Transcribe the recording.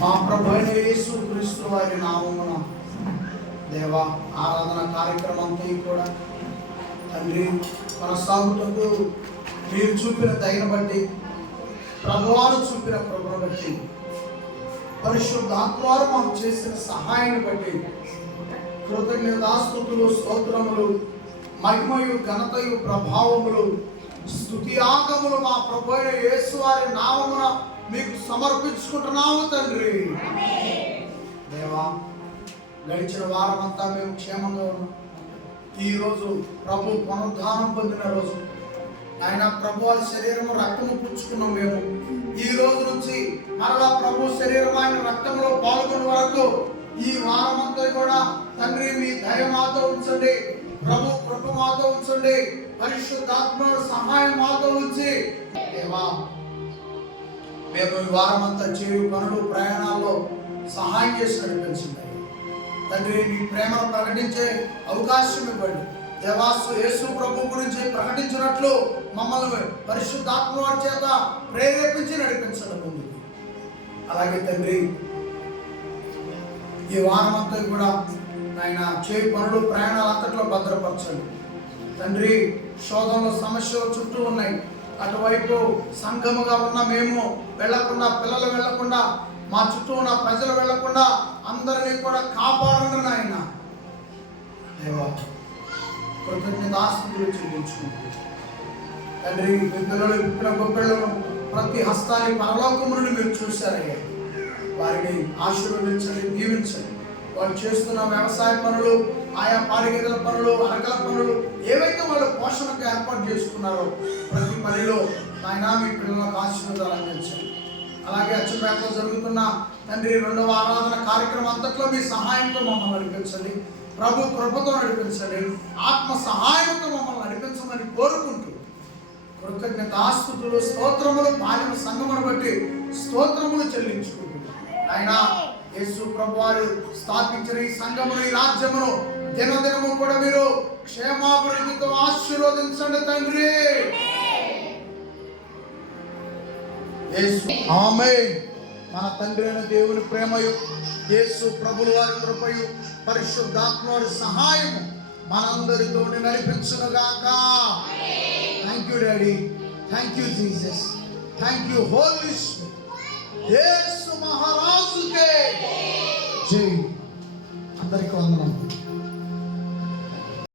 మా ప్రభు అయిన యేసు క్రీస్తు వారి నామమున దేవ ఆరాధన కార్యక్రమంతో కూడా తండ్రి కొనసాగుటకు మీరు చూపిన దయను బట్టి ప్రభువారు చూపిన కృపను బట్టి పరిశుద్ధాత్మవారు మాకు చేసిన సహాయాన్ని బట్టి కృతజ్ఞతాస్తుతులు స్తోత్రములు మహిమయు ఘనతయు ప్రభావములు స్తుతి ఆగములు మా ప్రభు అయిన యేసు వారి నామమున మీకు సమర్పించుకుంటున్నాము తండ్రి. దేవా గడిచిన వారం అంతా మేము క్షేమంగా ఉన్నాం. ఈరోజు ప్రభు పునరుద్ధానం పొందిన రోజు. ఆయన ప్రభు వారి శరీరము రక్తము పుచ్చుకున్నాం. మేము ఈ రోజు నుంచి మరలా ప్రభు శరీరం ఆయన రక్తంలో పాల్గొనే వరకు ఈ వారం అంతా కూడా తండ్రి మీ దయ మాతో ఉంచండి, ప్రభు కృప మాతో ఉంచండి, పరిశుద్ధాత్మ సహాయం మాతో ఉంచి దేవా మేము ఈ వారం అంతా చేయు పనులు ప్రయాణాల్లో సహాయం చేసి నడిపించండి తండ్రి. మీ ప్రేమను ప్రకటించే అవకాశం ఇవ్వండి. దేవాసు యేసు ప్రభు గురించి ప్రకటించినట్లు మమ్మల్ని పరిశుద్ధాత్మ వారి చేత ప్రేరేపించి నడిపించండి ముందుకు. అలాగే తండ్రి ఈ వారం అంతా కూడా ఆయన చేయు పనులు ప్రయాణాలు అంతట్లో భద్రపరచండి తండ్రి. శోధనలో సమస్యలు చుట్టూ ఉన్నాయి. అటువైపు సంఘముగా ఉన్న మేము వెళ్లకుండా, పిల్లలు వెళ్లకుండా, మా చుట్టూ ఉన్న ప్రజలు వెళ్లకుండా అందరినీ కూడా కాపాడండి నాయన. దేవా కృతజ్ఞతాస్తుతులు చెల్లించుకుంటూ తండ్రి మీ పిల్లలు విప్పిన గొప్పెళ్లను ప్రతి హస్తాన్ని పరలోకము నుండి మీరు చూశారయ్యా. వారిని ఆశీర్వదించండి, దీవించండి. వాళ్ళు చేస్తున్న వ్యవసాయ పనులు, ఆయా పాడిగేదల పనులు, అరకల పనులు ఏవైతే వాళ్ళు పోషణకు ఏర్పాటు చేసుకున్నారో ప్రతి పనిలో ఆయన మీ పిల్లలకు ఆశీర్వాదాలు అందించండి. అలాగే అచ్చంపేటలో జరుగుతున్న తండ్రి 2వ ఆరాధన కార్యక్రమం అంతట్లో మీ సహాయంతో మమ్మల్ని నడిపించండి, ప్రభు కృపతో నడిపించండి, ఆత్మ సహాయంతో మమ్మల్ని నడిపించమని కోరుకుంటూ కృతజ్ఞతాస్తుతులు స్తోత్రములు పాలిన సంఘమును బట్టి స్తోత్రములు చెల్లించుకుంటూ ఆయన యేసు ప్రభు వారు స్థాపించిన ఈ సంఘమును, ఈ రాజ్యమును దినదినము కూడా మీరు క్షేమాభివృద్ధితో ఆశీర్వదించండి తండ్రి. ఆమేన్. మన తండ్రి అయిన దేవుని ప్రేమయు, యేసు ప్రభుల వారి కృపయు, పరిశుద్ధాత్మ వారి సహాయము మనందరితో నడిపించును గాక. Thank you daddy, thank you Jesus, thank you Holy Spirit. యేసు మహారాజుకే జై. అందరికీ వందనాలు.